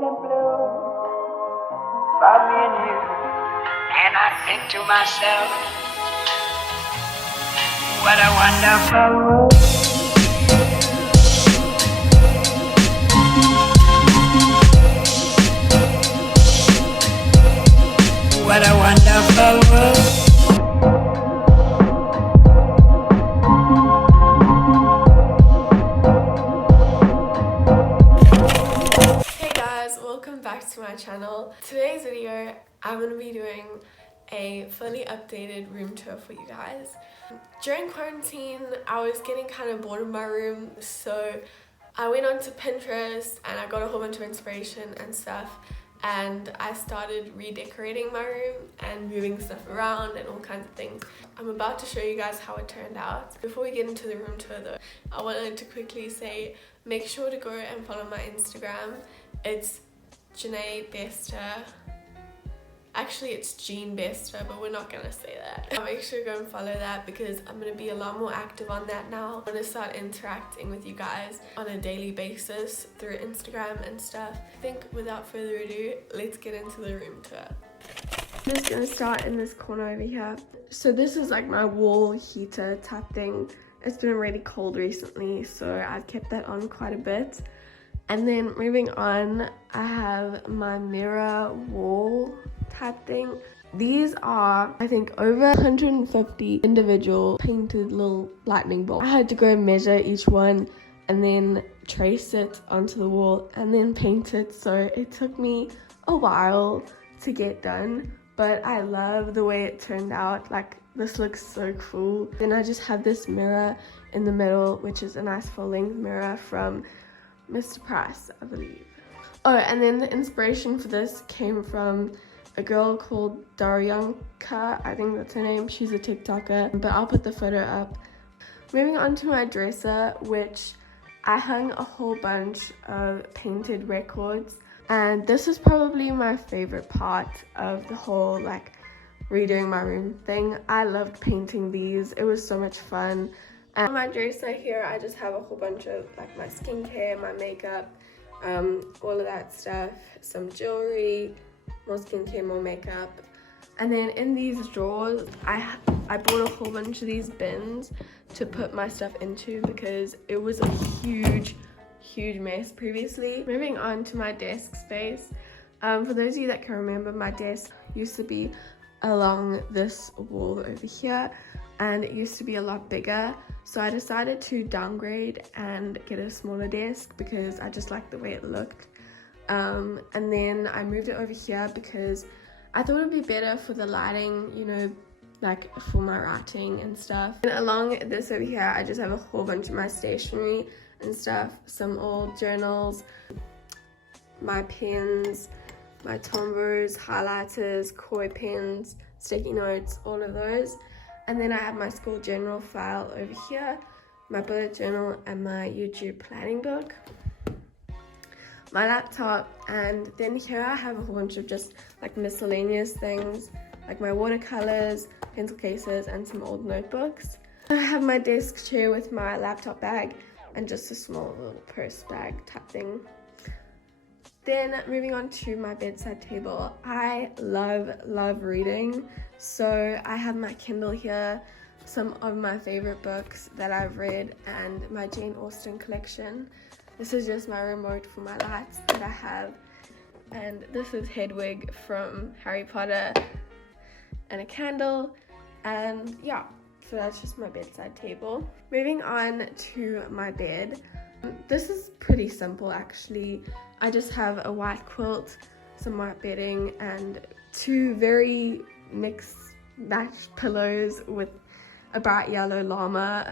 and blue for me and you. And I think to myself, what a wonderful world. What a wonderful world. Hey guys, welcome back to my channel. Today's video, I'm going to be doing a fully updated room tour for you guys. During quarantine, I was getting kind of bored of my room, so I went onto Pinterest and I got a whole bunch of inspiration and stuff, and I started redecorating my room and moving stuff around and all kinds of things. I'm about to show you guys how it turned out. Before we get into the room tour though, I wanted to quickly say, make sure to go and follow my Instagram. It's gené Bester. Actually, it's Jean Bester, but we're not gonna say that. Make sure to go and follow that because I'm gonna be a lot more active on that now. I'm gonna start interacting with you guys on a daily basis through Instagram and stuff. I think without further ado, let's get into the room tour. I'm just gonna start in this corner over here. So this is like my wall heater type thing. It's been really cold recently, so I've kept that on quite a bit. And then moving on, I have my mirror wall type thing. These are, I think, over 150 individual painted little lightning bolts. I had to go measure each one and then trace it onto the wall and then paint it. So it took me a while to get done, but I love the way it turned out. Like, this looks so cool. Then I just have this mirror in the middle, which is a nice full-length mirror from Mr. Price, I believe. Oh, and then the inspiration for this came from a girl called Daryanka, I think that's her name. She's a TikToker, but I'll put the photo up. Moving on to my dresser, which I hung a whole bunch of painted records, and this is probably my favorite part of the whole like redoing my room thing. I loved painting these. It was so much fun. And on my dresser here, I just have a whole bunch of like my skincare, my makeup, all of that stuff, some jewelry, more skincare, more makeup. And then in these drawers, I bought a whole bunch of these bins to put my stuff into because it was a huge mess previously. Moving on to my desk space. For those of you that can remember, my desk used to be along this wall over here, and it used to be a lot bigger, so I decided to downgrade and get a smaller desk because I just liked the way it looked. And then I moved it over here because I thought it'd be better for the lighting, you know, like for my writing and stuff. And along this over here, I just have a whole bunch of my stationery and stuff, some old journals, my pens, my Tombows, highlighters, koi pens, sticky notes, all of those. And then I have my school general file over here, my bullet journal, and my YouTube planning book, my laptop, and then here I have a whole bunch of just like miscellaneous things, like my watercolors, pencil cases, and some old notebooks. I have my desk chair with my laptop bag and just a small little purse bag type thing. Then moving on to my bedside table, I love reading. So I have my Kindle here, some of my favorite books that I've read, and my Jane Austen collection. This is just my remote for my lights that I have. And this is Hedwig from Harry Potter, and a candle. And yeah, so that's just my bedside table. Moving on to my bed. This is pretty simple actually. I just have a white quilt, some white bedding, and two very mixed matched pillows with a bright yellow llama.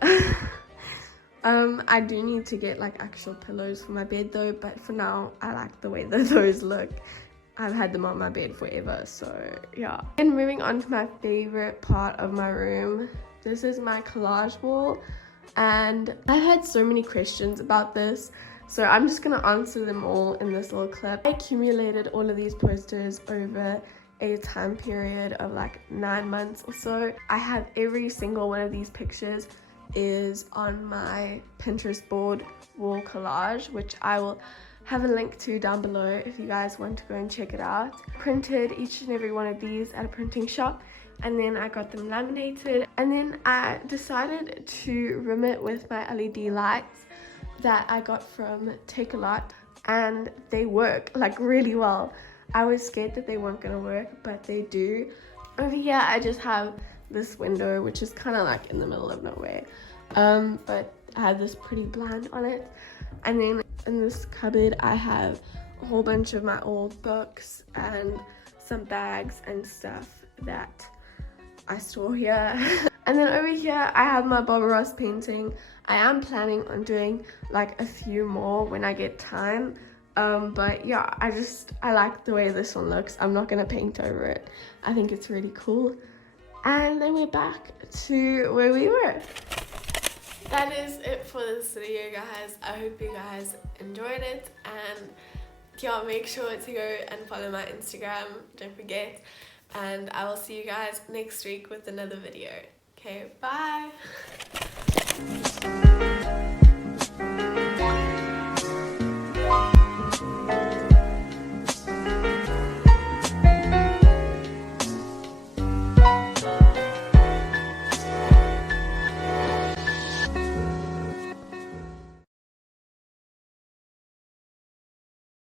I do need to get like actual pillows for my bed though, but for now I like the way that those look. I've had them on my bed forever, so yeah. And moving on to my favorite part of my room, this is my collage wall, and I had so many questions about this, so I'm just gonna answer them all in this little clip. I accumulated all of these posters over a time period of like 9 months or so. I have every single one of these pictures is on my Pinterest board wall collage, which I will have a link to down below if you guys want to go and check it out. Printed each and every one of these at a printing shop, and then I got them laminated, and then I decided to rim it with my LED lights that I got from Take a Lot, and they work like really well. I was scared that they weren't gonna work, but they do. Over here I just have this window, which is kind of like in the middle of nowhere, but I have this pretty bland on it. And then in this cupboard I have a whole bunch of my old books and some bags and stuff that I store here. And then over here I have my Bob Ross painting. I am planning on doing like a few more when I get time, but yeah, I like the way this one looks. I'm not gonna paint over it. I think it's really cool. And then we're back to where we were. That is it for this video, guys. I hope you guys enjoyed it, and yeah, make sure to go and follow my Instagram, don't forget, and I will see you guys next week with another video. Okay, bye.